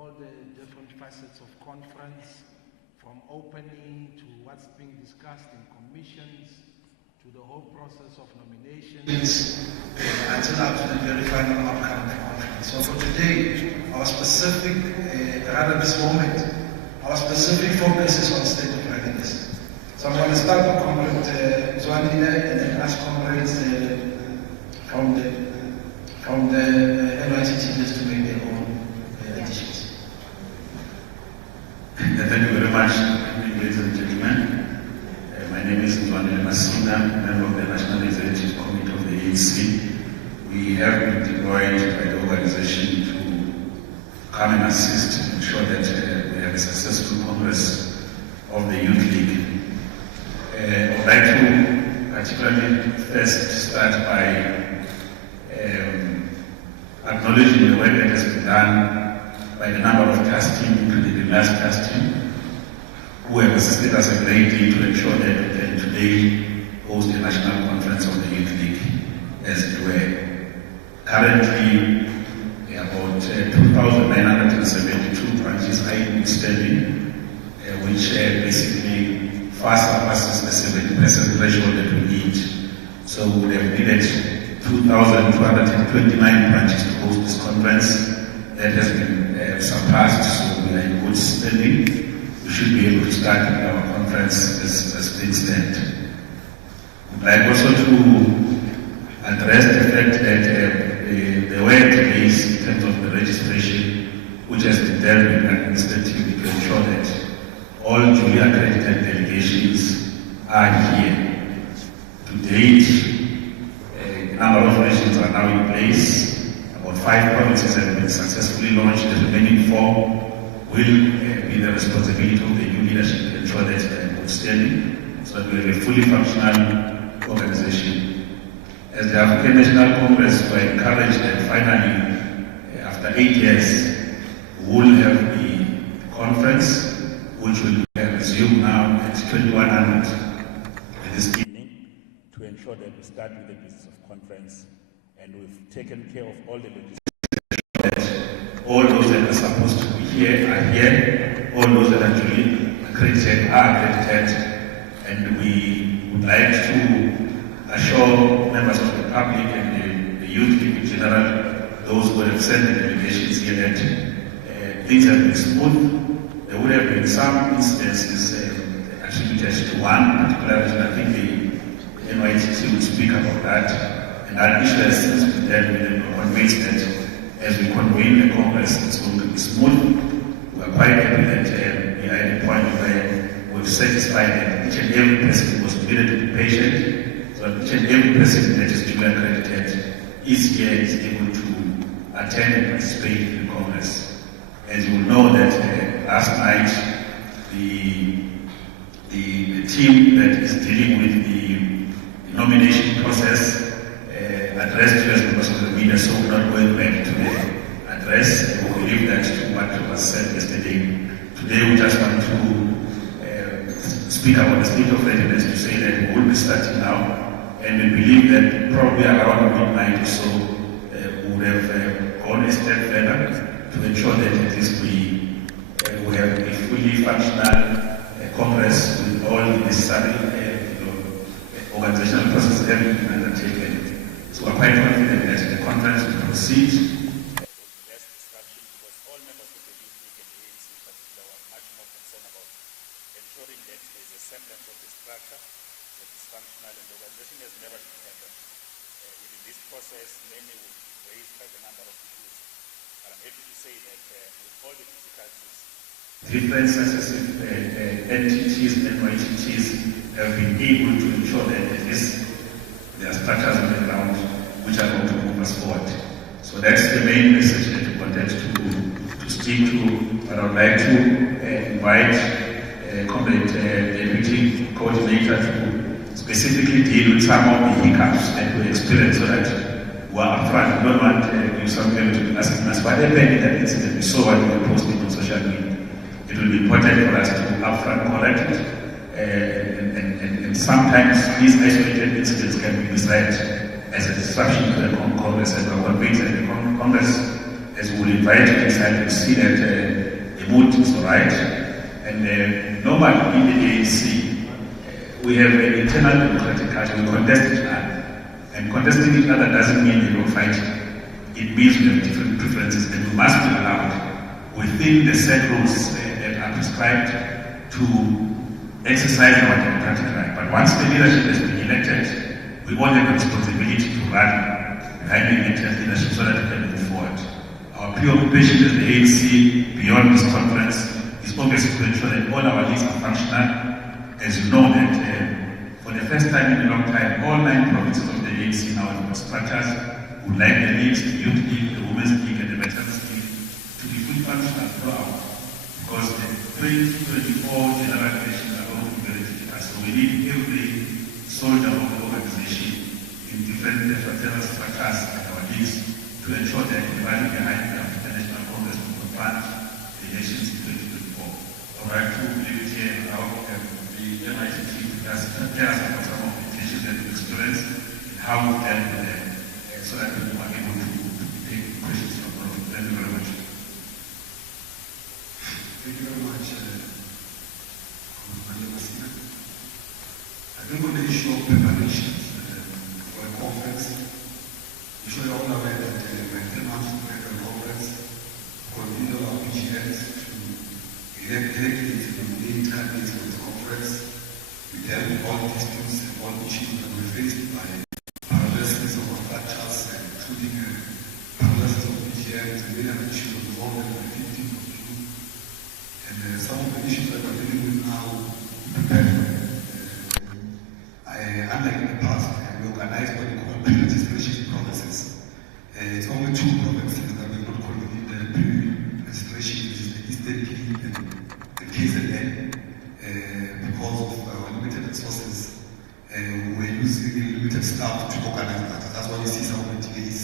all the different facets of conference, from opening to what's being discussed in commissions, to the whole process of nominations, until up to the very final outcome of the conference. So for today, our specific, rather this moment, our specific focus is on state of readiness. So I'm going to start with Comrade Zwanile and then ask comrades from the NYCT just to make their own additions. Thank you very much, ladies and gentlemen. My name is Ancyl 26th, member of the National Executive Committee of the ANC. We have been deployed by the organization to come and assist and ensure that we have a successful Congress of the Youth League. I'd like to particularly first start by acknowledging the work that has been done by the number of task team, including the last task team, who have assisted us a great deal to ensure that we can today host the National Conference of the Youth League as it were. Currently, about 2,972 branches are in standing, which basically far surpasses the 70% threshold that we need. So we have needed 2,229 branches to host this conference. That has been surpassed, so we are in good standing. We should be able to start our conference as things stand. I'd like also to address the fact that there were delays in terms of the registration, which has been dealt with administratively to ensure that all duly accredited delegations are here. To date, a number of regions are now in place. About 5 provinces have been successfully launched. The remaining 4 will be the responsibility of the new leadership to ensure that they are outstanding, so that we have a fully functional organization. As the African National Congress, we are encouraged that finally, after 8 years, we will have the conference, which will resume now at 2100 this evening, to ensure that we start with the business of conference, and we've taken care of all the logistics. All those that are supposed to be here are here, all those that are duly accredited are accredited, and we would like to assure members of the public and the youth in general, those who have sent the delegations here, that things have been smooth. There would have been some instances attributed to one particular region. I think the NYCT will speak about that, and that issue has since been dealt with, and we're convinced that as we convene the Congress, it's going to be smooth. We are quite happy that we are at a point where we've satisfied that each and every person was needed to be patient. So each and every person that is duly accredited is here, is able to attend and participate in the Congress. As you will know that last night, the team that is dealing with the nomination process addressed you as members of the media, so we're not going back to the address. We will leave that to what was said yesterday. Today we just want to speak about the state of readiness, to say that we will be starting now. And we believe that probably around midnight or so, we would have gone a step further to ensure that at least we have a fully functional Congress with all the necessary organizational processes having been undertaken. So we're quite confident that the conference will proceed with less disruption, because all members of the Youth League and ANC in particular were much more concerned about ensuring that there is a semblance of the structure that is functional, and the organization has never been perfect. In this process, many will raise quite a number of issues, but I'm happy to say that with all the difficulties, different successive entities and NYCTs have been able to ensure that at least there are structures on the ground which are going to move us forward. So that's the main message that we wanted to stick to. But I would like to invite Comrade Deputy Coordinator to specifically deal with some of the hiccups that we experienced, so that we are upfront. We don't want some people to be asking us what happened in that incident. We saw what we were posting on social media. It will be important for us to upfront correct it. And sometimes these isolated incidents can be misread as a disruption to the Congress, and we're convinced that the Congress as we will invite you inside to see that the mood is alright. And normally in the ANC, we have an internal democratic culture. We contest each other. And contesting each other doesn't mean we don't fight. It means we have different preferences, and we must be allowed within the set rules that are prescribed to exercise our democratic right. But once the leadership has been elected, we all have a responsibility to run behind the elected leadership so that we can move forward. Our preoccupation as the ANC beyond this conference is obviously to ensure that all our leads are functional. As you know that for the first time in a long time, all 9 provinces of the ANC now have got structures would like the leagues, the youth league, the women's league, and the veterans league to be fully functional throughout. Because the 2024 general elections are going to be very difficult. So we need every soldier of the organization in different fraternal structures and our leagues to ensure that the value behind the African National Congress will confront the elections in 2024. I would like to leave it here now. The MIT team does tell us about some of the issues that we experience and how we dealt with them, so that we are able to take questions from all of you. Thank you very much. Thank you very much, Commander Masina. I think on the issue of preparations for a conference, you should all aware that we're 10 months to make a conference, convene our PGNs to elect delegates and nominate candidates for the conference. We dealt with all disputes and all issues that were faced by paralysis of our structures, including paralysis of PGNs and many other issues of resolved on the 15th of June. And some of the issues that we're dealing with now, we prepared for them. Unlike in the past, we organized what we call pre-registration processes. It's only 2 provinces that we've not convened the pre-registration, which is the Eastern Cape and the KZN. Because of our limited resources, we're using limited staff to organize that. That's why you see some of the delays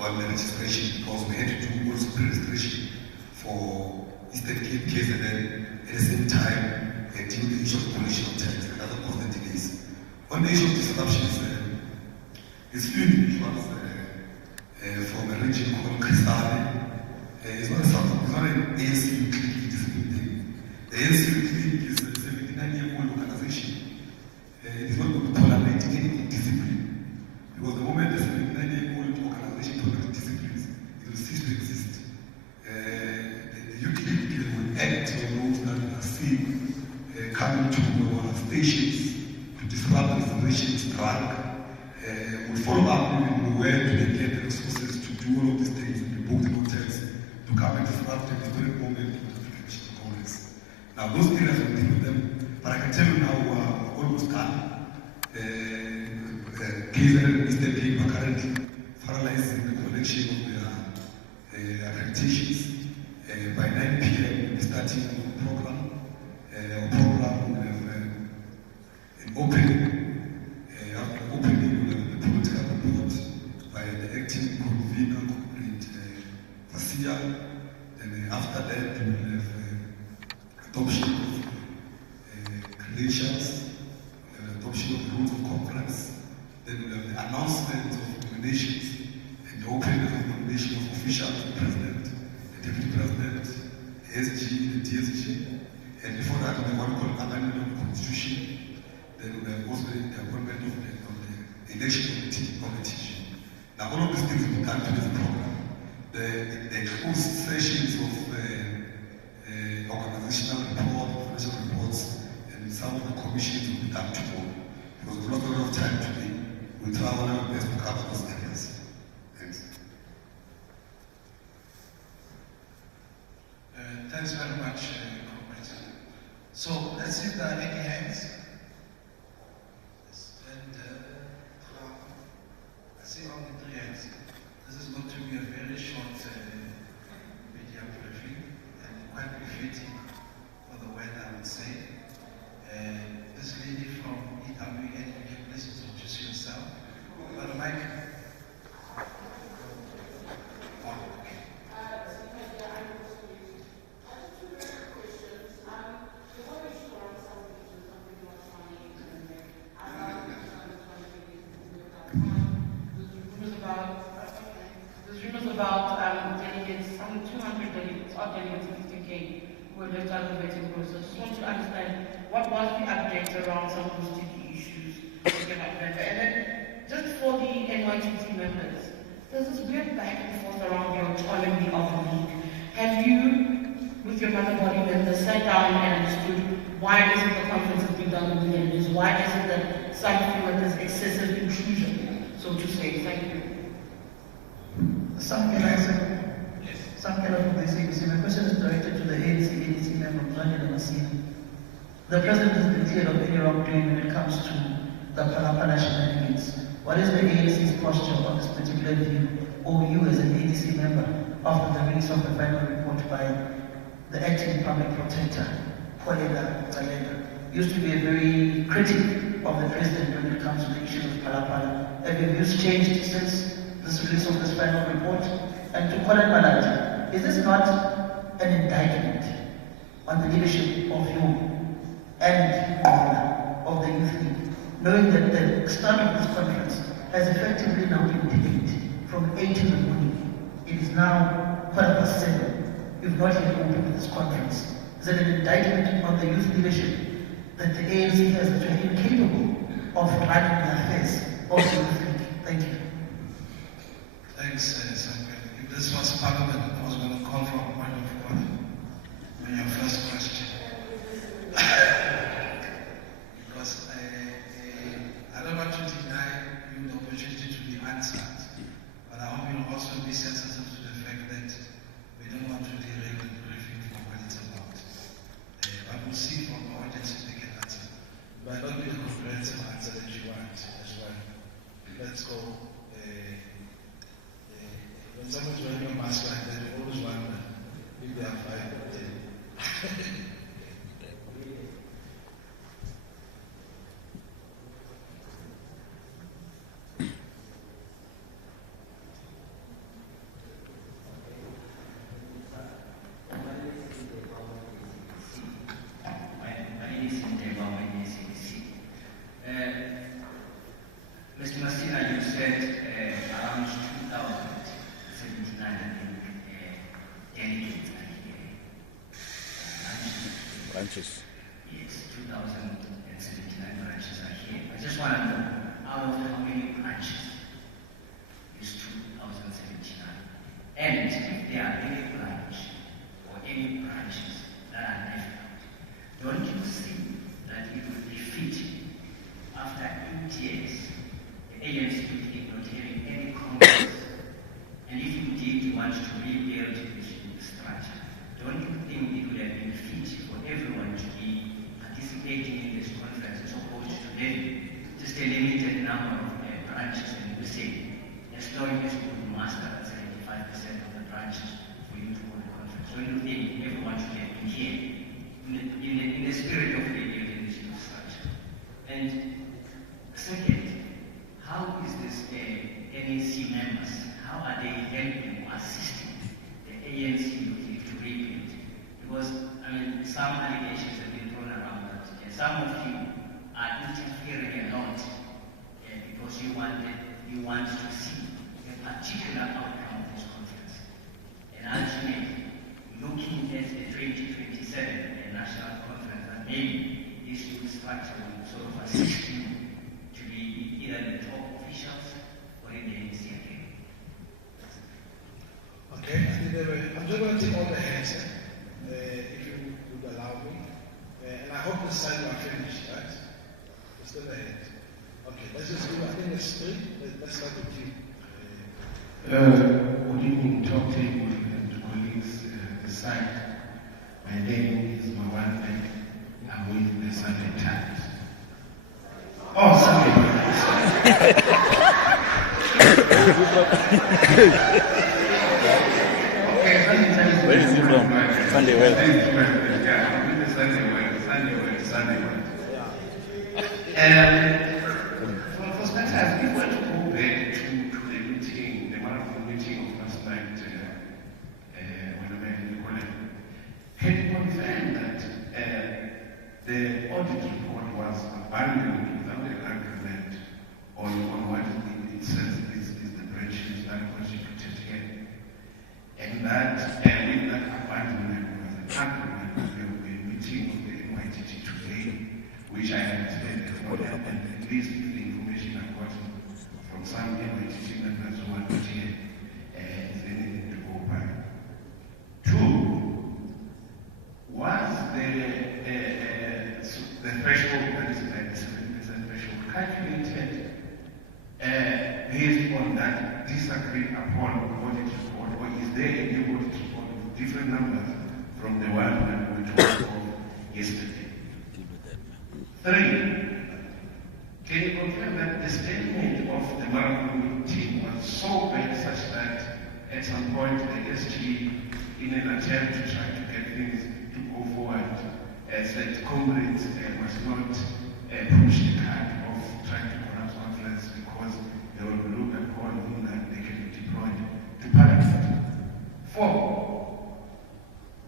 on the registration, because we had to do also pre-registration for Eastern Cape, KZN, at the same time deal with the issue of demolition of tents, and other cause the delays. On the issue of disruptions, it's few individuals from a region called Cristale. It's not an ANC clinic discipline thing. The ANC clinic is a 79-year-old organization. It's not going to tolerate any discipline. Because the moment the 79-year-old organization tolerates disciplines, it will cease to exist. The youth clinic will act on those that are seen coming to our stations to disrupt the celebrations drug. We'll follow up even where do they get the resources to do all of these things in the both hotels to come and disrupt the historic moment of the African National Congress. Now those areas will deal with them, but I can tell you now we're almost done. KZN and Eastern Cape are currently finalizing the collection of their accreditations. By 9 p.m. we'll be starting the program. Our program will have an opening. After opening, we'll have the political report by the acting convener, Comrade Fasia. Then after that, we will have adoption of credentials, adoption of the rules of conference. Then we'll have the announcement of nominations and the opening of the nomination of officials, the president, the deputy president, the SG, the DSG. And before that, we have what we call amendment of the constitution. Then we have also the appointment of the election committee. Now, all of these things will be done through this program. The closed sessions of organizational report, financial reports, and some of the commissions will be done tomorrow. Because we've not got enough time today. We'll try our level best to cover those areas. Thanks. Thanks very much, Comrade. So let's see if there are any hands. And I see only 3 hands. This is going to be a very short media briefing and quite befitting for the weather, I would say. This lady from EWN, you can please introduce yourself. Got a mic? Oh, okay. okay, we're just done the vetting process. Just want to understand what was the update around some of those sticky issues that came up there. And then, just for the NYTT members, there's this weird back and forth around the autonomy of the league. Have you, with your mother body members, sat down and understood why isn't the conference has been done the way it is? Why is it that some feel that there's excessive intrusion, so to say? Thank you. Some kind of this ABC. My question is directed to the ADC member, Mzwani Damasini. The president has been cleared of any wrongdoing when it comes to the Palapala shenanigans. What is the ADC's posture on this particular view, or you as an ADC member, after the release of the final report by the acting public protector, Paulina Zalega, used to be a very critic of the president when it comes to the issue of Palapala. Have your views changed since this release of this final report? And to Colin Malata, is this not an indictment on the leadership of you and of the Youth League, knowing that the start of this conference has effectively now been delayed from 8 in the morning? It is now 7:15. You've not yet opened this conference. Is it an indictment on the youth leadership that the ANC has that you're incapable of running the affairs of the Youth League? Thank you. Thanks, Samuel. If this was Parliament, I was going to call for a point of order on your first question. Because I don't want to deny you the opportunity to be answered, but I hope you'll also be sensitive to the fact that we don't want to derail the briefing from what it's about. But we'll see from the audience if they can answer. But not be the comprehensive answer that you want as well. Let's go. When someone's wearing a mask like that, you always wonder if they are 5 or 10. Mr. Messina, you said around 2079, I think, delegates are here. Branches. Yes, 2079 branches are here. I just want to know, out of how many branches is 2079? And if there are any branch or any branches that are left out, don't you see that it would be fitting after 8 years the ANC to be not having any congress, and if indeed you want to rebuild this structure, don't you think it would have been fit for everyone to be participating in this conference as opposed to then just a limited number of branches, and we say, as long as you could master 75% of the branches for you to hold the conference? Don't you think everyone should have been here in the spirit of rebuilding this new structure? And second, how is this NEC members, how are they helping or assisting the ANC to rebuild? Because, I mean, some allegations have been thrown around that some of you are interfering a lot because you want to see a particular outcome of this conference. And ultimately, looking at the 2027 national conference, and maybe this new structure will sort of assist you to be either the top officials or in the ANC again. Okay, I'm just going to take all the hands, if you would allow me. And I hope this side are finished, right? Just still the hands. Okay, let's just do, I think it's 3. Let's start with you. Good evening, talk table and colleagues this side. My name is Mawande. I'm with the Sunday Times. Oh, Sunday Times. Where is he from? Sunday Well. Yeah, I'm with the Sunday Well. And for Spencer, we want to go back to the meeting, the marathon meeting of last night when I met Nicola. Had confirmed that the audit report was abandoned without an agreement on what it says is the branches that constituted here. And that with that abandonment was an calculated based on that disagreed upon audit report, or is there any audit report with different numbers from the one that we talked of yesterday? 3, can you confirm that the statement of the Marathon team was so bad such that at some point the SG, in an attempt to try to get things to go forward, said comrades must not push the card of trying to collapse conference because they will look upon whom that they can be deployed to Parliament. 4,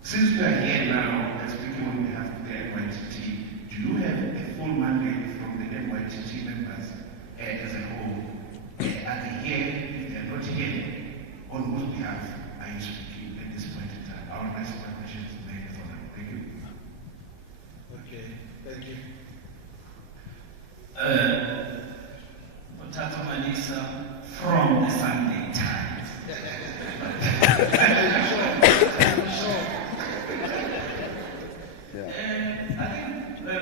since we are here now speaking on behalf of the NYTT, do you have a full mandate from the NYTT members as a whole? Are they here? If they are not here, on whose behalf are you speaking at this point in time? I'll rest my questions later for them. Thank you. Okay, thank you. Potato Manisa from the Sunday Times. I think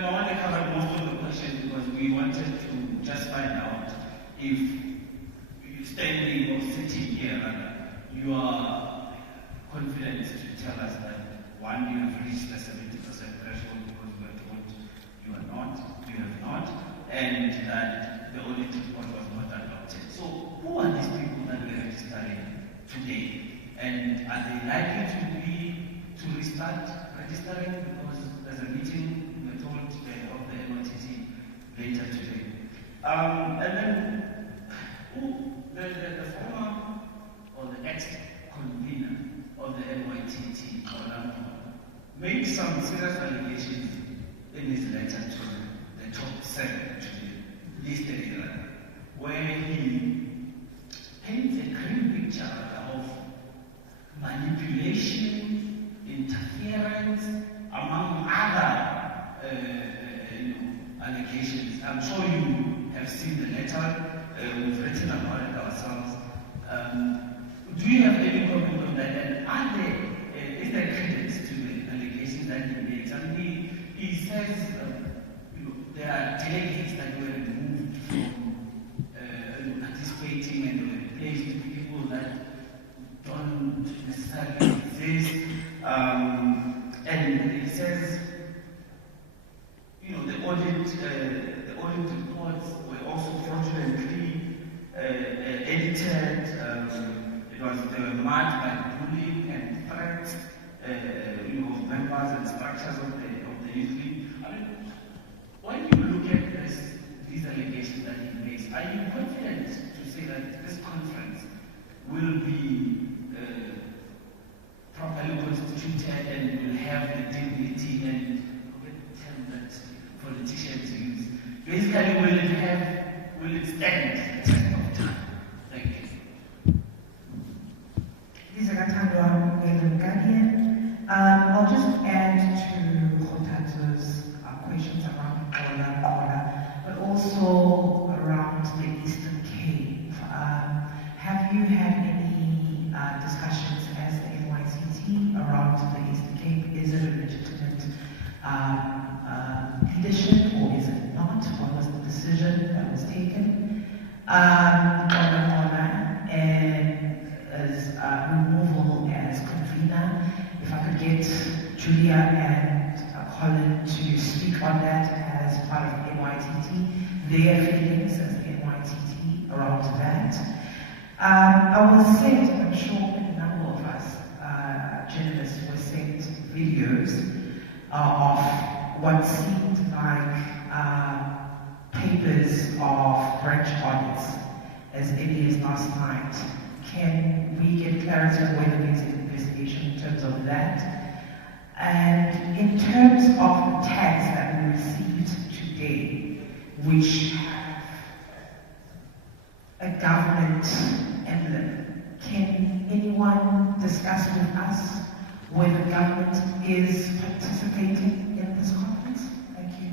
Mawande covered most of the questions because we wanted to just find out if you standing or sitting here, you are confident to tell us that one, you have reached the 70% threshold because we are told you are not, you have not, and that the audit report was not adopted. So who are these people that we are registering today? And are they likely to restart registering because there's a meeting we're told of the NYTT later today? And then the former or the ex-convener of the NYTT, made some serious allegations in his letter to the top 7 to the listed here, where he paints a grim picture of manipulation, interference, among other allegations. I'm sure you have seen the letter. We've written about it ourselves. Do you have any comment on that? And is there credence to the allegations that he makes? I mean, he says there are delegates that were removed from participating and were replaced with people that don't necessarily exist. And it says, the audit reports were also fraudulently edited. They were marked by bullying and threats, of members and structures of the youth league. I mean, when you look at these allegations that he makes, are you confident to say that this conference will be properly constituted and will have the dignity and term that politicians use? Basically, will it stand the test of time? Thank you. I'll just add to Khotato's questions around Kola, but also around the Eastern Cape. Have you had any discussions as the NYTT around the Eastern Cape? Is it a legitimate leadership or is it not? What was the decision that was taken? And as removal as convener, if I could get Julia and Colin to speak on that as part of the NYTT, their feelings as the NYTT around that. I was sent, I'm sure a number of us journalists were sent videos of what seemed like papers of branch audits as early as last night. Can we get clarity on whether there's an investigation in terms of that? And in terms of the tags that we received today, which have a government emblem, can anyone discuss with us whether the government is participating in this conference? Thank you.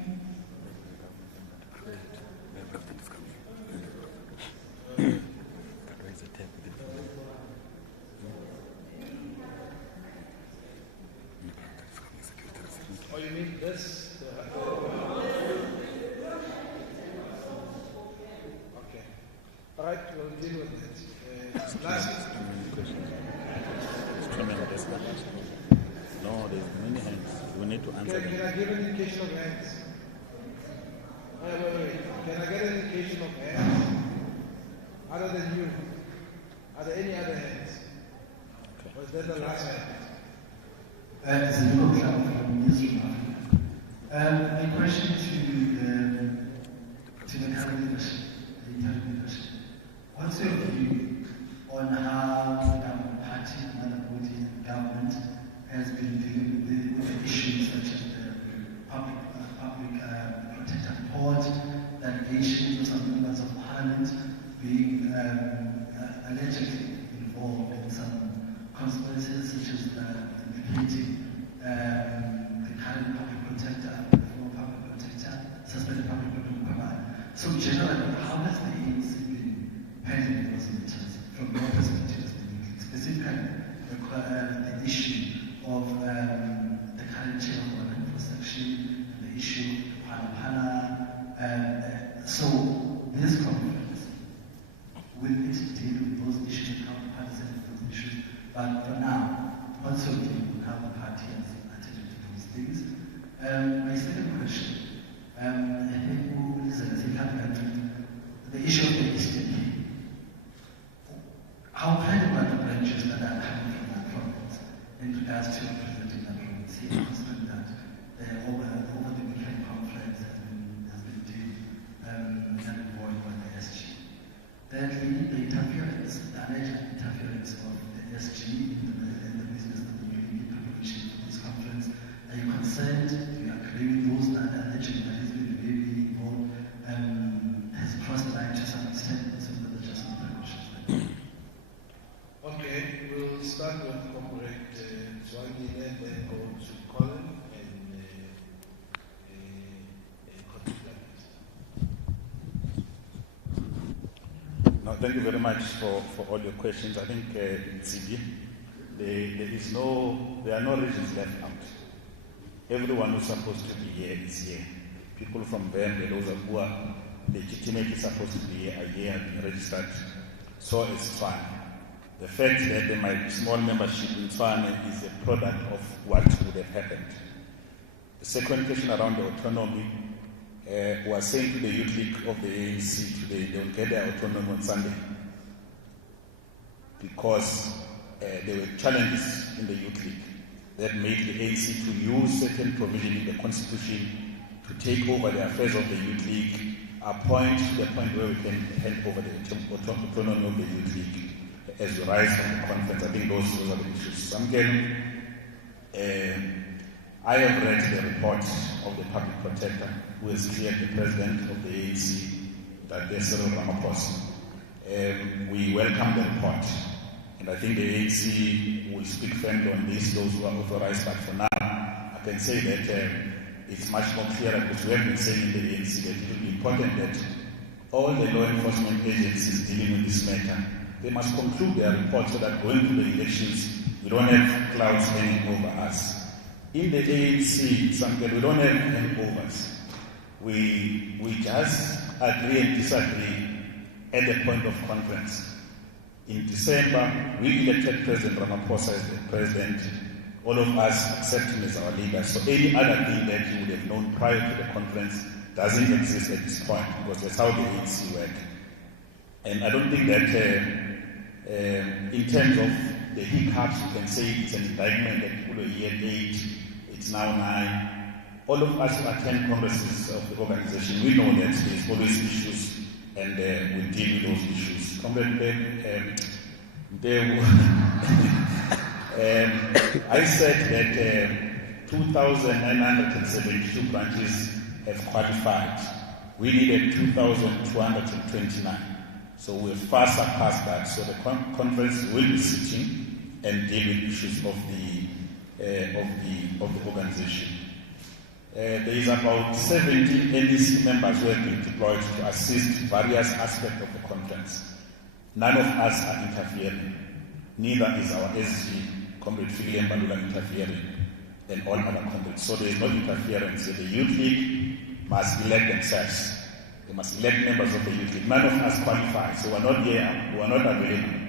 Oh, you mean this? No, there's many hands. We need to answer Can them. I get an indication of hands? Wait. Can I get an indication of hands? Other than you? Are there any other hands? Okay. Or is that the last hand? It's a little club from Newsroom Africa. My question to the current leadership, the interim leadership. What's your view on how the party and other bodies and government has been dealing with the issues such as the public protector report, the allegations of some members of parliament being allegedly involved in some conspiracies such as implicating the current public protector, the former public protector, suspended public protector. So generally, how has the ANC been handling those matters from your perspective, specifically the issue of the current chair of the info section, the issue of Pana. So this conference, will it deal with those issues and how the party is handling those issues? But for now, what's your view on how the party has attended to those things? My second question, I think the issue of the Eastern Cape. How credible are the branches that are coming from that province in regards to representing the province? He announced that over the weekend conference has been due and involved by the SG. Thirdly, the interference, the alleged interference of the SG in the business of the UAE preparation for this conference. Are you concerned? Do you agree with those that are alleged that has been really involved? Has crossed the line to some extent in some of the adjustment precautions? Okay, we'll start with Comrade Zwangi and then go to Colin and No, thank you very much for all your questions. I think in CB, there are no regions left out. Everyone who's supposed to be here is here. People from Vende, those who are legitimately supposed to be here are here and being registered. So it's fine. The fact that there might be small membership in Fane is a product of what would have happened. The second question around the autonomy was saying to the Youth League of the ANC today, they will get their autonomy on Sunday because there were challenges in the Youth League that made the ANC to use certain provision in the constitution to take over the affairs of the Youth League, appoint to the point where we can hand over the autonomy of the Youth League as we rise from the conference. I think those are the issues. I have read the report of the public protector who has cleared the president of the ANC, that Cyril Ramaphosa. We welcome the report, and I think the ANC will speak firmly on this, those who are authorized, but for now, I can say that it's much more clearer because we have been saying in the ANC that it will be important that all the law enforcement agencies dealing with this matter, they must conclude their report so that going to the elections, we don't have clouds hanging over us. In the ANC, we don't have hangovers. We just agree and disagree at the point of conference. In December, we elected President Ramaphosa as the president. All of us accept him as our leader. So any other thing that you would have known prior to the conference doesn't exist at this point because that's how the ANC work. And I don't think that in terms of the hiccups, you can say it's an indictment that people were here at 8, it's now 9. All of us who attend congresses of the organization, we know that there's always issues and we deal with those issues. I said that 2,972 branches have qualified. We needed 2,229. So we're far surpassed that. So the conference will be sitting and deal with issues of the organization. There is about 70 NEC members who have been deployed to assist various aspects of the conference. None of us are interfering. Neither is our SG, Comrade Philly and Balula, interfering, and all other comrades. So there is no interference. The Youth League must elect themselves. They must elect members of the Youth League. None of us qualify, so we're not here. We're not available.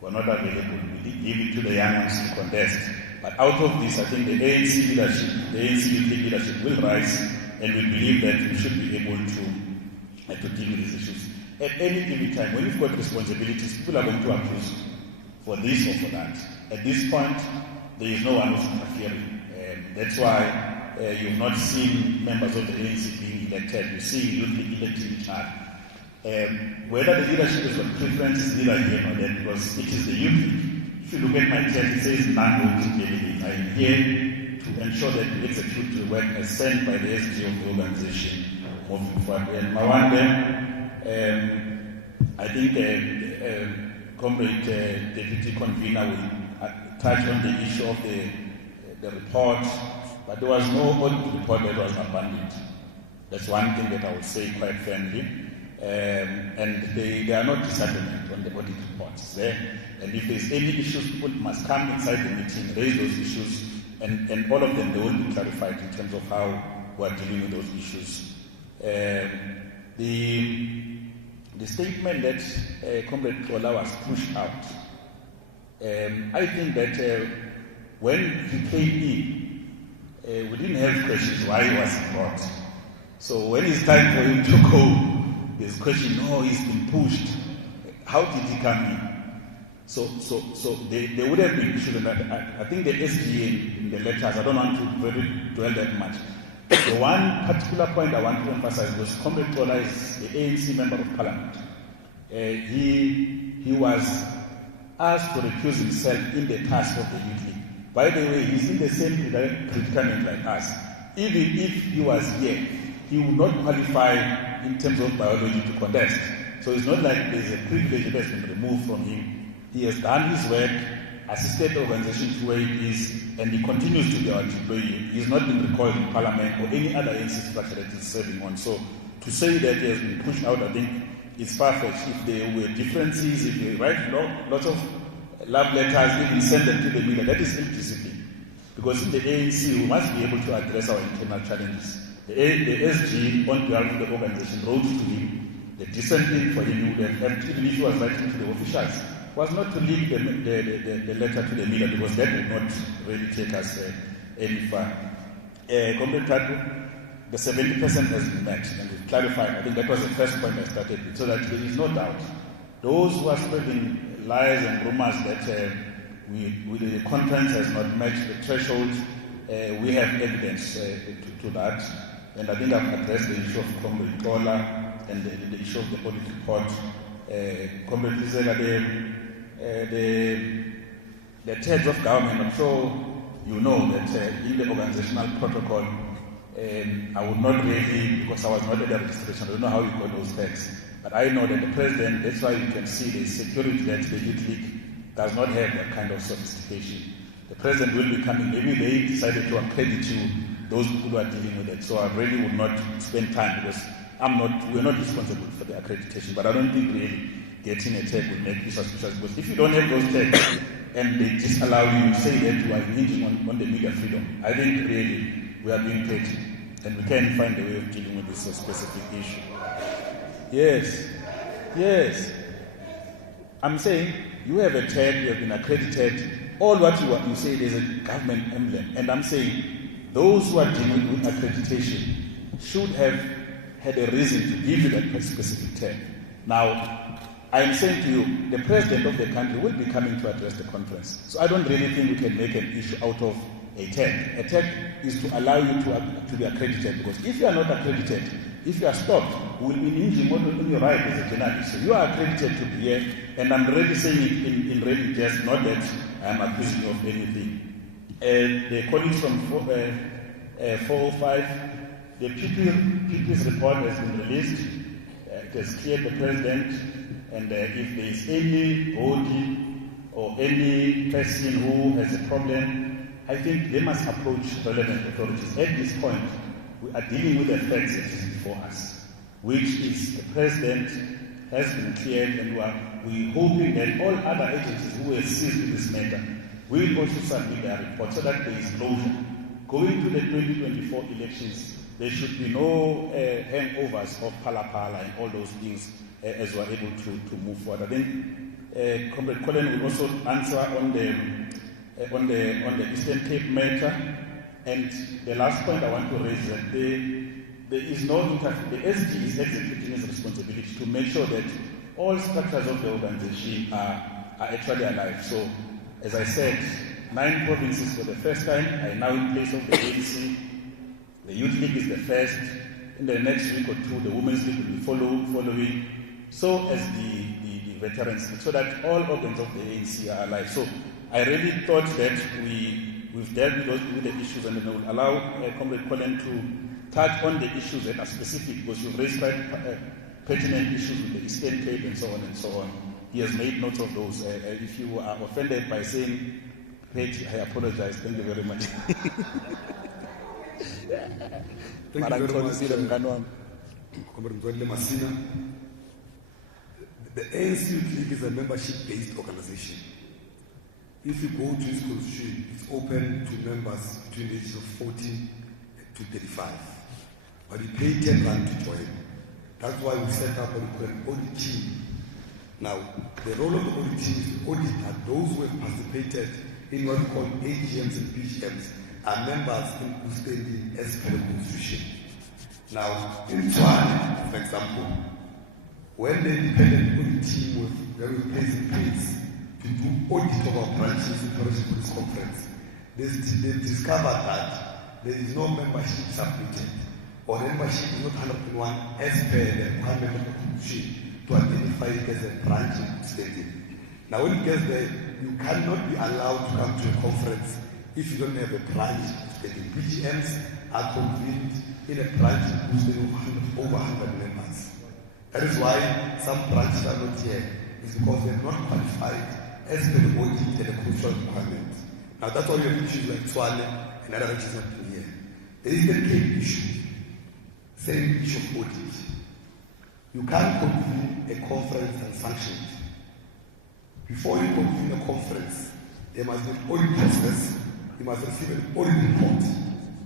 We're not available. We give it to the young ones to contest. But out of this, I think the ANC leadership, the ANC leadership will rise, and we believe that we should be able to deal with these issues. At any given time, when you've got responsibilities, people are going to accuse you for this or for that. At this point, there is no one who's interfering. That's why you've not seen members of the ANC being elected. You see youth electing each other. Whether the leadership is of preference is neither here nor there, because it is the youth league. If you look at my text, it says non-voting delegate. I am here to ensure that we execute the work as sent by the SG of the organization moving forward. And Mawande, I think Comrade Deputy Convener will touch on the issue of the report, but there was no audit report that was abandoned. That's one thing that I would say quite firmly. And they are not disagreement on the audit reports there. And if there's any issues, people must come inside the meeting, raise those issues, and all of them, they will be clarified in terms of how we are dealing with those issues. The statement that Comrade Kola was pushed out, I think that when he came in, we didn't have questions why he was brought. So when it's time for him to go, there's question, no, he's been pushed. How did he come in? So there would have been issues. I think the SGA in the letters, I don't want to really dwell that much. The one particular point I want to emphasize was Comrade Tola is the ANC Member of Parliament. He was asked to recuse himself in the task of the youth league. By the way, he's in the same predicament like us. Even if he was here, he would not qualify in terms of biology to contest. So it's not like there's a privilege that has been removed from him. He has done his work, assisted the organization to where it is, and he continues to be our employee. He's not been recalled in Parliament or any other ANC structure that he's serving on. So to say that he has been pushed out, I think it's far-fetched. If there were differences, if they write lots of love letters, even send them to the media, that is indiscipline. Because in the ANC, we must be able to address our internal challenges. The SG, on behalf of the organization, wrote to him. The decent thing for him would have, even if he was writing to the officials, was not to leak the letter to the media, because that would not really take us any far. Comrade Tatu, the 70% has been met, and we've clarified. I think that was the first point I started with, so that there is no doubt. Those who are spreading lies and rumors that the conference has not met the threshold, we have evidence to that. And I think I've addressed the issue of Comrade Tola and the issue of the audit report. Comrade Lizela, the heads of government, I'm sure you know that in the organizational protocol, I would not really, because I was not at the registration, I don't know how you got those heads. But I know that the president, that's why you can see the security that the youth league does not have that kind of sophistication. The president will be coming, maybe they decided to accredit you, those people who are dealing with it. So I really would not spend time, because we're not responsible for the accreditation. But I don't think really getting a tag will make you suspicious, because if you don't have those tags and they disallow you to say that you are hinging on the media freedom, I think really we are being paid, and we can find a way of dealing with this specific issue. Yes. I'm saying you have a tag, you have been accredited. All what you say is a government emblem, and I'm saying those who are dealing with accreditation should have had a reason to give you that specific tag. Now, I am saying to you, the president of the country will be coming to address the conference. So I don't really think we can make an issue out of a tag. A tag is to allow you to be accredited, because if you are not accredited, if you are stopped, we will be infringing on your right as a journalist. So you are accredited to be here, and I'm really saying it in really just not that I am accusing you of anything. The colleagues from 405, the PP's report has been released. It has cleared the president, and if there is any body or any person who has a problem, I think they must approach relevant authorities. At this point, we are dealing with the facts that is before us, which is the president has been cleared, and we're hoping that all other agencies who are seized with this matter will also submit their report so that there is closure. Going to the 2024 elections, there should be no hangovers of pala and all those things as we're able to move forward. I think Comrade Colin will also answer on on the Eastern Cape matter. And the last point I want to raise is that there is no the SG is executing its responsibility to make sure that all structures of the organization are actually alive. So, as I said, 9 provinces for the first time are now in place of the ANC. The Youth League is the first. In the next week or two, the Women's League will be following. So as the Veterans League, so that all organs of the ANC are alive. So I really thought that we've dealt with the issues, and then I will allow Comrade Colin to touch on the issues that are specific, because you've raised quite pertinent issues with the Eastern Cape and so on and so on. He has made notes of those. If you are offended by saying Page, I apologize. Thank you very much. Thank you very much, Comrade Mzwandile Masina. The ANC Youth League is a membership-based organization. If you go to its constitution, it's open to members between the ages of 14 to 35. But you pay 10 rand to join. That's why we set up an audit team. Now, the role of the audit team is to audit that those who have participated in what we call AGMs and PGMs are members in good standing as per the constitution. Now, in Tswane, for example, when the independent audit team was very placed in place to do audit of our branches in preparation for this conference, they discovered that there is no membership submitted, or the membership is not 101 as per the requirement of the constitution to identify it as a branch in good standing. Now, when it gets there, you cannot be allowed to come to a conference if you don't have a branch. The PGMs are convened in a branch of over 100 members. That is why some branches are not here. It's because they're not qualified as per the audit and the constitutional requirements. Now, that's why you have issues like Tswane and other regions not here. There is the Cape issue, same issue of audit. You can't convene a conference and sanction it. Before you convene a conference, there must be an audit process. You must receive an audit report.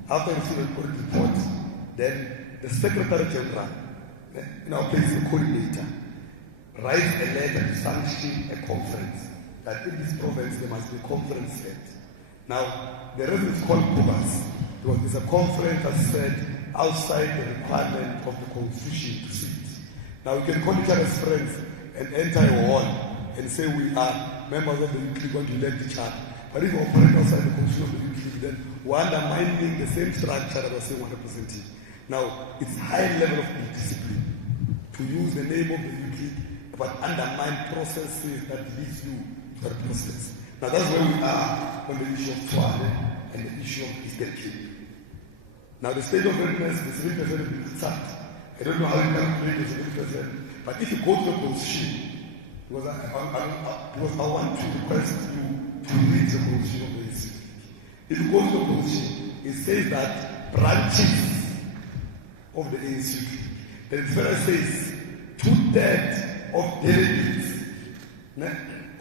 After you receive an audit report, then the Secretary General, in our place the coordinator, writes a letter to sanction a conference. That in this province there must be a conference held. Now, the reason it's called bogus, because it's a conference that's said outside the requirement of the constitution to sit. Now, we can call each other as friends and enter a hall and say we are members of the Youth League, going to elect each other. But if we operate outside the constitution of the Youth League, then we're undermining the same structure that we're saying we're representing. Now, it's high level of discipline to use the name of the Youth League, but undermine processes that leads you to that process. Now, that's where we are on the issue of Tswane and the issue of Eastern Cape. Now, the state of readiness, the 7% has been sacked. I don't know how you calculate the 7%, but if you go to the constitution, because I want to request you to read the constitution of the ANC. If you go to the constitution, it says that branches of the ANC, then it further says 2/3 of delegates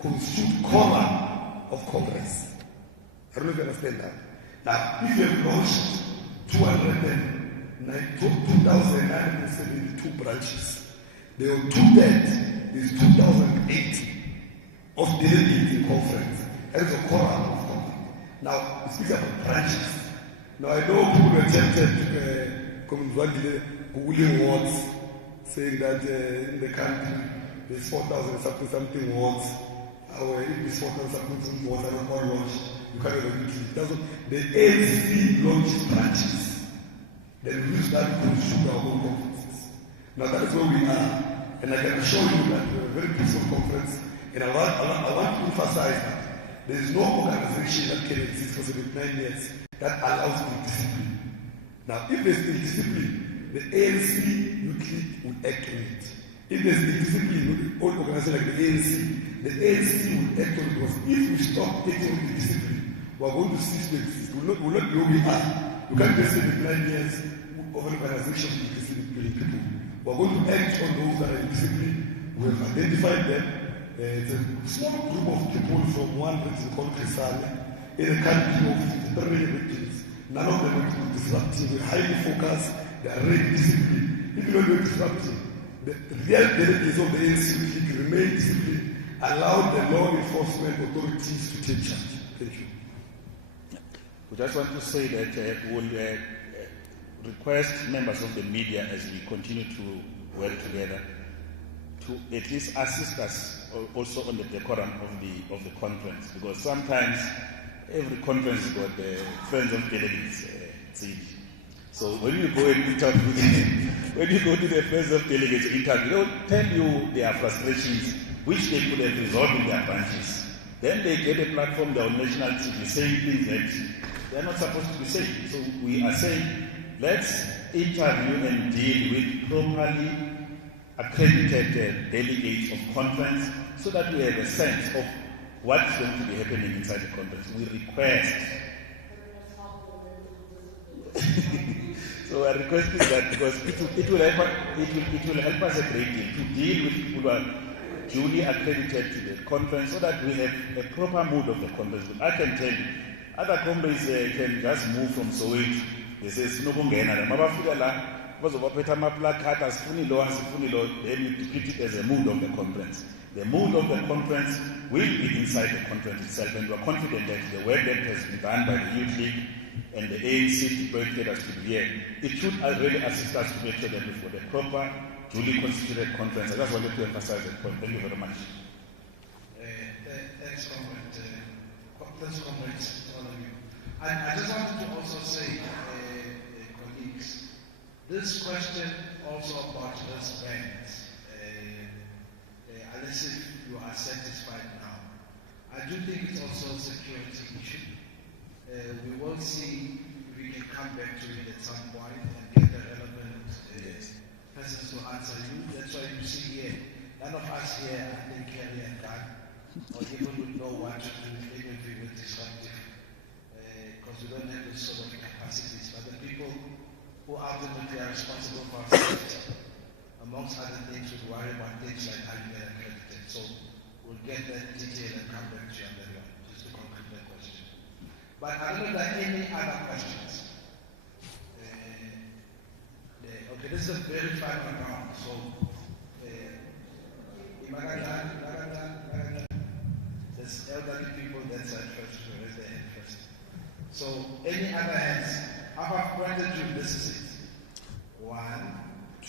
constitute quorum of Congress. I don't know if you understand that. Now, if you have launched 2,972 branches, there are 2/3 is 2008 of delegates in conference. That is a quorum of Congress. Now, it speaks about branches. Now, I know people were tempted to come to Googling wards, saying that in the country there's 4,000 something wards. If these 4,000 something wards are not all launched, you can't have a Youth League. The ANC launched branches. Then we use that to consume our own conferences. Now, that is where we are. And I can assure you that we're a very peaceful conference. And I want to emphasize that there is no organization that can exist for 79 years that allows indiscipline. Now, if there's indiscipline, the ANC Youth League will act on it. If there's indiscipline with all organizations like the ANC will act on it, because if we stop acting on indiscipline, we're going to cease to exist. We'll not be where we are. You can't just say 79 years of an organization with indiscipline people. We're going to act on those that are indisciplined. We have identified them. It's a small group of people from one region called Kisale in a country of 53 regions. None of them are disruptive. We're highly focused. They are really disciplined. Even though they're disruptive, the real delegates of the ANC remain disciplined, allow the law enforcement authorities to take charge. Thank you. We just want to say that we'll request members of the media as we continue to work together to at least assist us also on the decorum of the conference, because sometimes every conference has got the friends of delegates. So when you go and interview, when you go to the friends of delegates interview, they'll tell you their frustrations, which they could have resolved in their branches. Then they get a platform, they're on national TV, saying things that they're not supposed to be saying. So we are saying, let's interview and deal with properly accredited delegates of conference so that we have a sense of what's going to be happening inside the conference. We request. So we are requesting that because it will help us a great deal to deal with people who are duly accredited to the conference so that we have a proper mood of the conference. But I can tell you, other companies can just move from Soweto. They say, Snobongena, Mabafika la, bazobaphetha amaplakata, asifuni lo, then you depict it as a mood of the conference. The mood of the conference will be inside the conference itself, and we are confident that the work that has been done by the Youth League and the ANC deployed us to be here, it should really assist us to make sure that for the proper, duly constituted conference. I just wanted to emphasize that point. Thank you very much. Thanks, comrades, all of you. I just wanted to also say, colleagues, this question also about wristbands, unless if you are satisfied now, I do think it's also a security issue. We will see if we can come back to it at some point and get the relevant persons to answer you. That's why you see here, none of us here, I think, carry a gun or even would know what to do even if we were disruptive, because we don't have those sort of capacities. But the people who ultimately are responsible for our safety, amongst other things, would worry about things like how you get accredited. So we'll get that detail and come back to you on that one, just to conclude that question. But I don't know if there are any other questions. Okay, this is a very final round. So, there's elderly people that side first, to raise their hand first. So, any other hands? How about pointed you? This is it. 1, 2,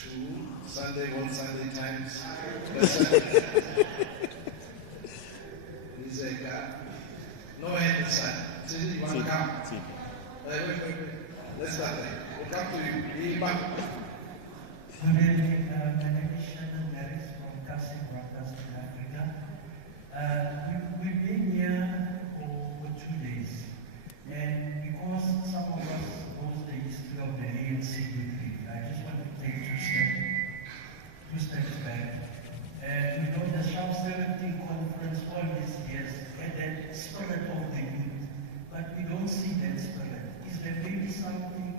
Sunday, 1 Sunday times. No hand inside. You want to come? Wait. Let's start there. We'll come to you. My name is Shannon Harris from Casting Broadcast in Africa. We've been here for 2 days, and because some of us knows the history of the ANC quickly, I just want to take two steps back. And we know the Sharp 17 conference all these years had that spirit of the youth, but we don't see that spirit. Is there maybe something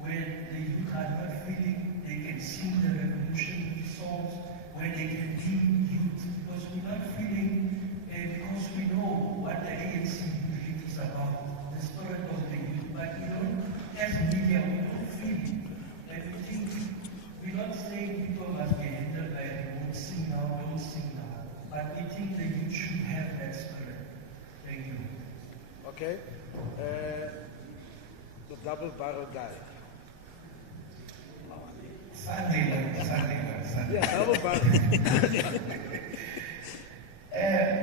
where the youth are not feeling they can sing the revolutionary songs, where they can be youth, because we're not feeling, because we know what the ANC really is about, the spirit of the youth, but we don't, as media, we don't feel it. Like we think, we're not saying people must be hindered by don't sing now, but we think the youth should have that spirit. Thank you. Okay. The double barrel guy. Sunday. Yeah, double barrel.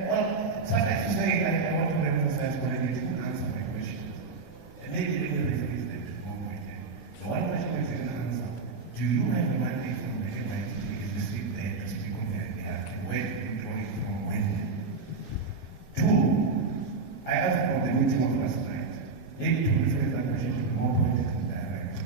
Well, sometimes you say, I want to emphasize what I need to answer my question. And maybe let me rephrase that one more time. The one question is in answer. Do you have a mandate from the MIT to sit there to speak on their behalf? And where do you draw it from? When? 2, I asked about the meeting of last night. Maybe to rephrase that question to more pointed and direct.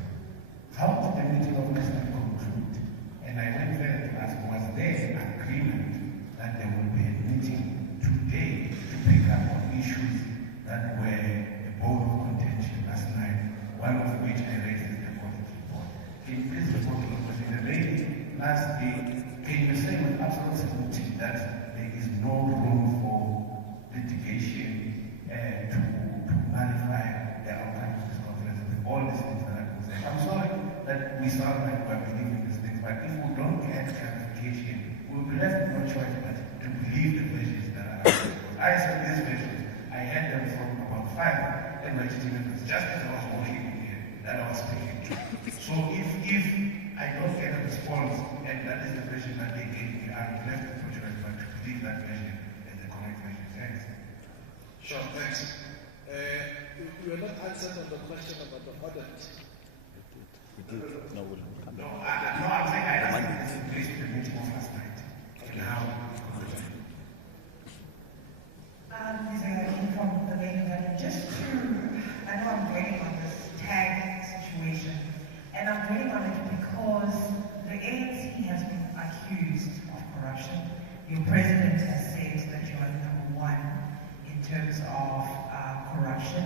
How did the meeting of last night conclude? And I went further to ask, was there an agreement that there will be a meeting today to pick up on issues that were a bone of contention last night, one of which I raised in the audit report? Can you please report on the question? And maybe lastly, can you say with absolute certainty that there is no room for litigation to nullify the outcome of this conference with all these things that I was saying? I'm sorry that we sound like we're believing these things, but if we don't get clarification, we'll be left with no choice but to believe the versions that are out there. I said these versions, I had them from about 5 NYTT members, just as I was walking in here, that I was speaking to. So if I don't get a response, and that is the version that they gave me, I'm left with the but to believe that version is the correct version. Thanks. Sure, thanks. You are not answered on the question about the audit. No, I'm saying I asked this in place of the meeting of last night. And how? These are from the main event. Just to, I know I'm dwelling on this tag situation, and I'm dwelling on it because the ANC has been accused of corruption. Your president has said that you are number one in terms of corruption.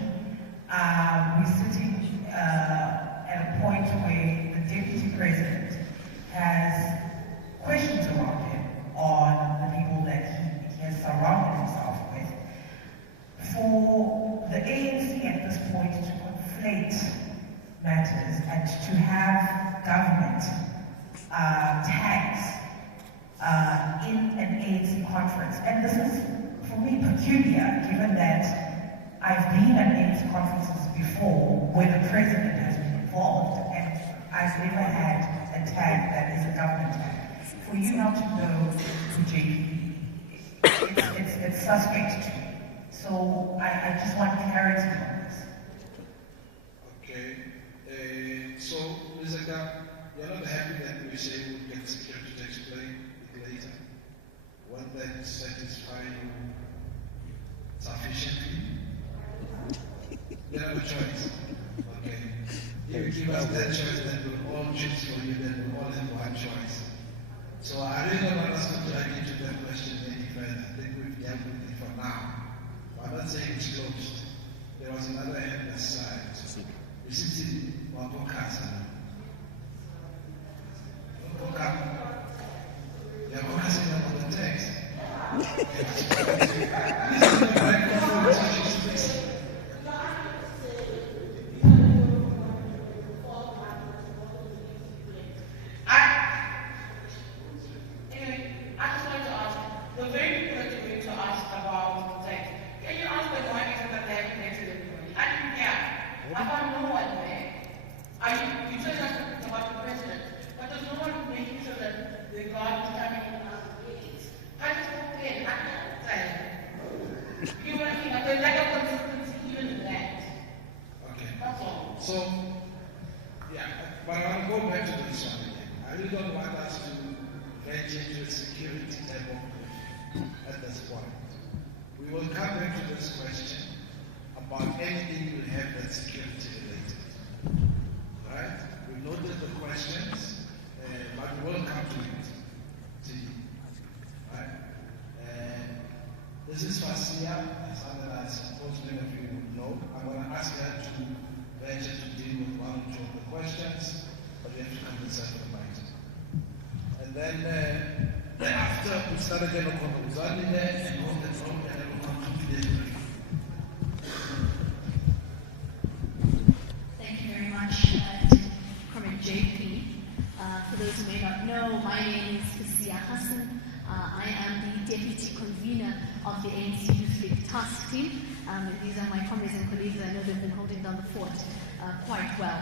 We're sitting at a point where the deputy president has questions around him on the people that he has surrounded himself with. For the ANC at this point to conflate matters and to have government tags in an ANC conference, and this is for me peculiar given that I've been at ANC conferences before where the president has been involved and I've never had a tag that is a government tag. For you not to know who JP, it's suspect to me. So I just want clarity on this. Okay. So, Ms. Aka, you're not happy that we say we'll get security to explain it later? Won't that satisfy you sufficiently? You have a choice. Okay. If you give us that choice, then we'll all choose for you, then we'll all have one choice. So I really don't want us to drag into that question any further. I think we've dealt with it for now. I'm not saying it's closed. There was another hand aside. You see, Wapokasa. They're focusing on the text. This is the microphone which she's fixing. Thank you very much, Comrade JP. For those who may not know, my name is Hassan. I am the Deputy Convener of the ANC Youth League Task Team. These are my comrades and colleagues. I know they've been holding down the fort quite well.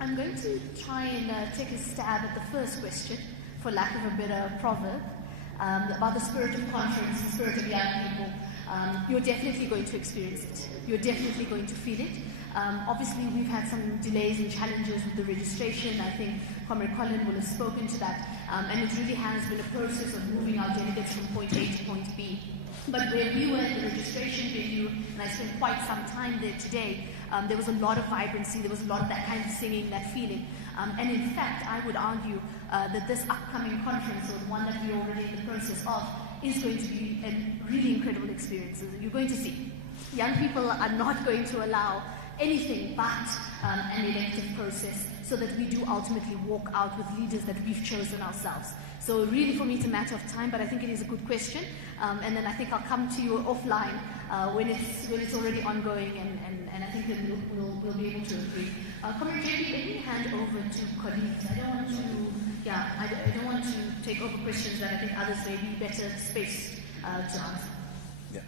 I'm going to try and take a stab at the first question, for lack of a better proverb, about the spirit of conference, the spirit of young people. You're definitely going to experience it. You're definitely going to feel it. Obviously, we've had some delays and challenges with the registration. I think Comrade Colin will have spoken to that. And it really has been a process of moving our delegates from point A to point B. But where we were in the registration venue, and I spent quite some time there today, there was a lot of vibrancy, there was a lot of that kind of singing, that feeling. And in fact, I would argue that this upcoming conference, or the one that we're already in the process of, is going to be a really incredible experience. You're going to see. Young people are not going to allow anything but an elective process, so that we do ultimately walk out with leaders that we've chosen ourselves. So really for me it's a matter of time, but I think it is a good question. And then I think I'll come to you offline when it's already ongoing, and I think then we'll be able to agree. Comrade JP, let me hand over to colleagues. I don't want to take over questions that I think others may be better spaced to answer. Yeah.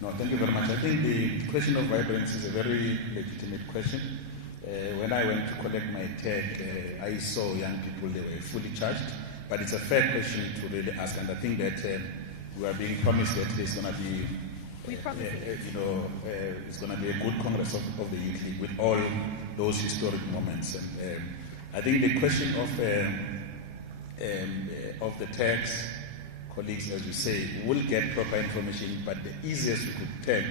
No, thank you very much. I think the question of vibrance is a very legitimate question. When I went to collect my tag, I saw young people, they were fully charged, but it's a fair question to really ask, and I think that we are being promised that there's going to be, it's going to be a good Congress of the Youth League with all those historic moments. And I think the question of the tax, colleagues, as you say, will get proper information, but the easiest we could tell,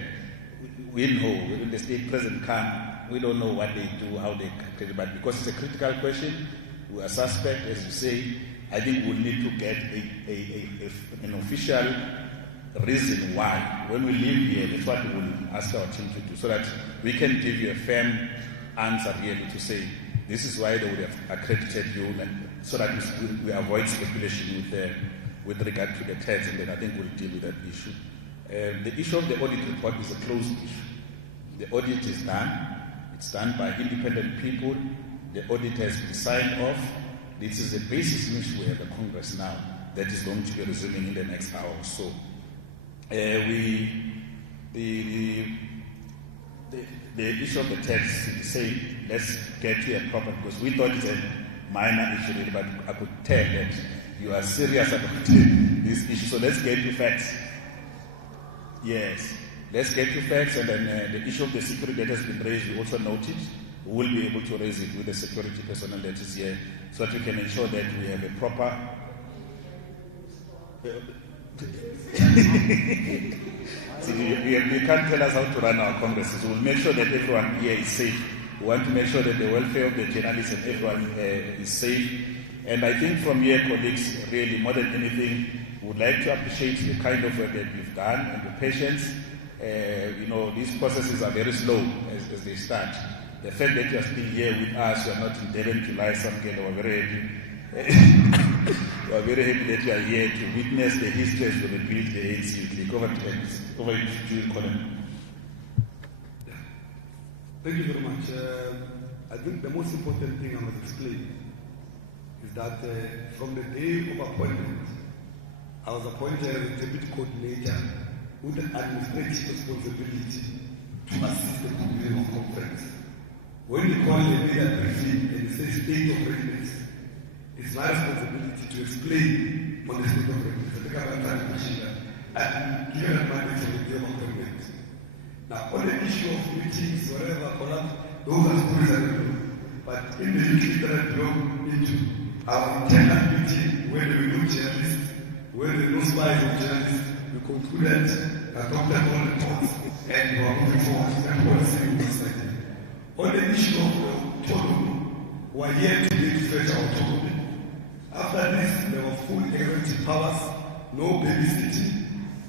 we know when the state president come, we don't know what they do, how they calculate, but because it's a critical question, we are suspect, as you say. I think we'll need to get an official reason why. When we leave here, that's what we will ask our team to do, so that we can give you a firm answer really to say, this is why they would have accredited you, and so that we avoid speculation with regard to the tax, and then I think we'll deal with that issue. The issue of the audit report is a closed issue. The audit is done. It's done by independent people. The audit has been signed off. This is the basis in which we have a Congress now that is going to be resuming in the next hour or so. The issue of the tax, say, let's get to a proper, because we thought it's a minor issue, really, but I could tell that you are serious about this issue. So let's get to facts. Yes, let's get to facts, and then the issue of the security that has been raised, we also noted. We will be able to raise it with the security personnel that is here, so that we can ensure that we have a proper. See, you can't tell us how to run our congresses. We'll make sure that everyone here is safe. We want to make sure that the welfare of the journalists and everyone is safe. And I think from here, colleagues, really more than anything, we would like to appreciate the kind of work that we've done and the patience. These processes are very slow as they start. The fact that you are still here with us, you are not in Durban, July, something, we're very happy. We are very happy that you are here to witness the history as we rebuild the ANC Youth League. Over to you, Colin. Thank you very much. I think the most important thing I must explain is that from the day of appointment, I was appointed as a deputy coordinator with an administrative responsibility to assist the convening of conference. When you call the media briefing and say state of readiness, it's my responsibility to explain on the state of readiness. I think I'm trying to achieve that. I'm given a mandate from the day of appointment. Now, on the issue of meetings, whatever, those are stories I don't know. But in the UK that I belong into, our internal meeting, where there were no journalists, where there were no spies of journalists, we concluded, adopted all the thoughts, and we are moving forward. And what is saying was like that. On the issue of autonomy, we are here today to fetch our autonomy. After this, there were full executive powers, no babysitting.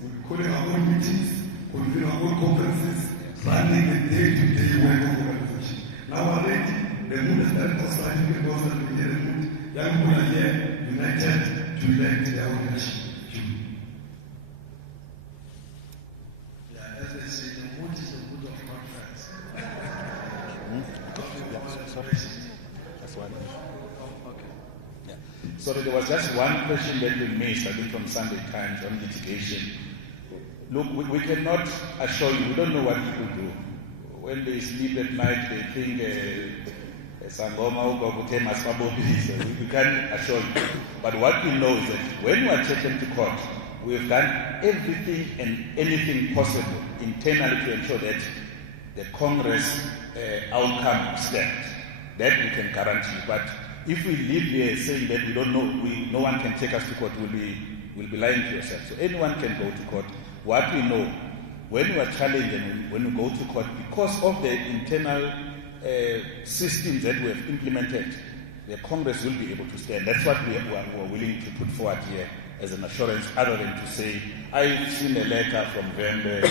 We'll be calling our own meetings, convening our own conferences, planning the day-to-day work of the organization. Now already, the mood has started outside, the mood. Young people are here, united to elect their own leadership. Yeah, as they say, the mood is the mood of conference. That's one. Okay. Yeah. So there was just one question that we missed, I think, from Sunday Times on litigation. Look, we cannot assure you, we don't know what people do. When they sleep at night, they think Sangoma we can't assure you. But what we know is that when we are taken to court, we have done everything and anything possible internally to ensure that the Congress outcome stands. That we can guarantee. But if we live here saying that we don't know, no one can take us to court, we'll be lying to yourself. So anyone can go to court. What we know, when we are challenged and when we go to court, because of the internal systems that we have implemented, the Congress will be able to stand. That's what we are willing to put forward here as an assurance, other than to say, I've seen a letter from Vembe,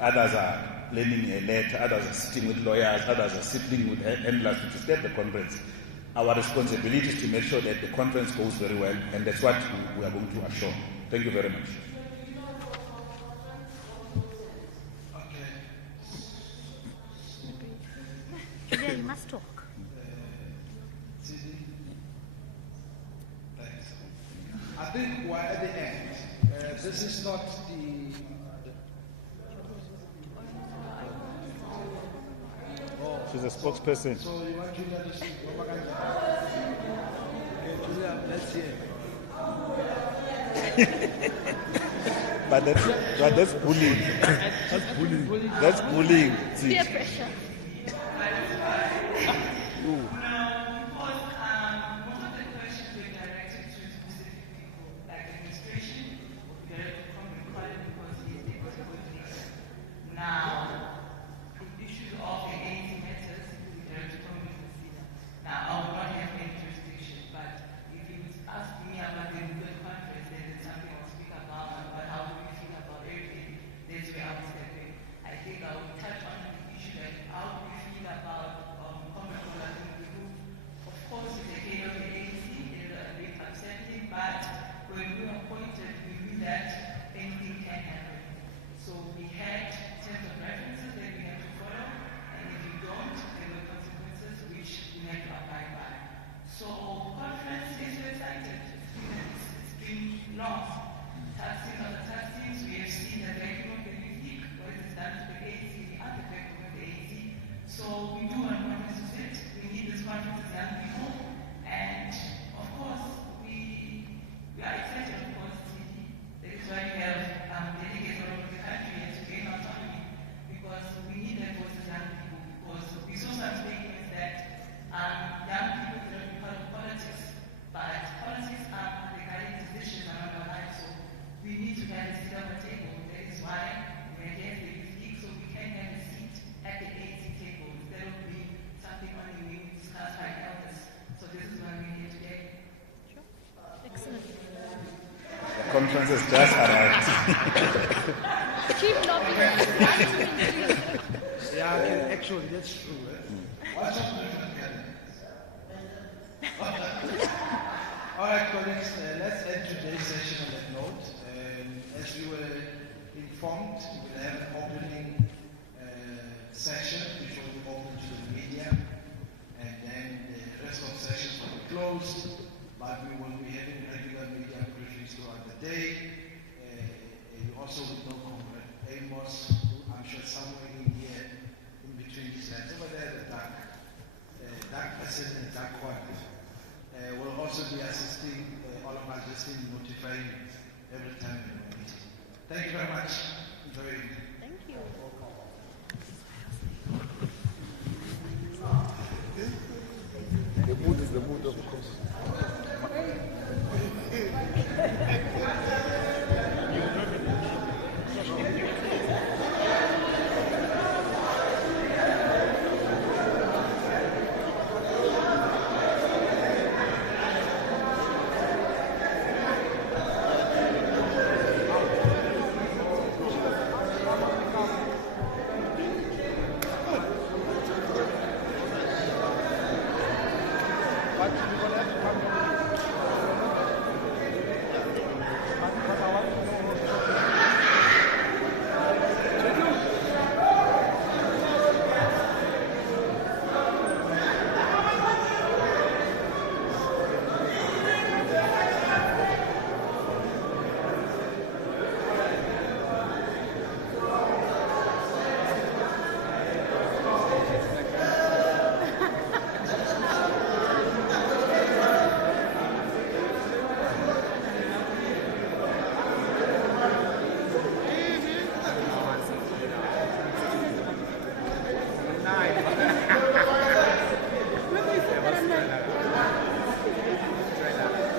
others are planning a letter, others are sitting with lawyers, others are sitting with handlers to start the conference. Our responsibility is to make sure that the conference goes very well, and that's what we are going to assure. Thank you very much. Yeah, you must talk. Thanks. I think we're at the end. This is not the She's a spokesperson. So you want Julia to speak? Okay, Julia, let's hear. But that's bullying. That's bullying. That's bullying. Peer pressure. Conference has just arrived. Chief lobbyist. Yeah, okay, actually, that's true. What's up? All right, colleagues, let's end today's session on that note. As we were informed, we will have an opening session which will be open to the media, and then the rest of the sessions will be closed, but we will be having regular media briefings throughout the day. You also will know Comrade Amos, who I'm sure somewhere in here, in between these lines, over there, the dark person in the dark corner, will also be assisting all of us, just in notifying every time we have a meeting. Thank you very much. Enjoy your evening. Thank you. The mood is the mood of the course. What?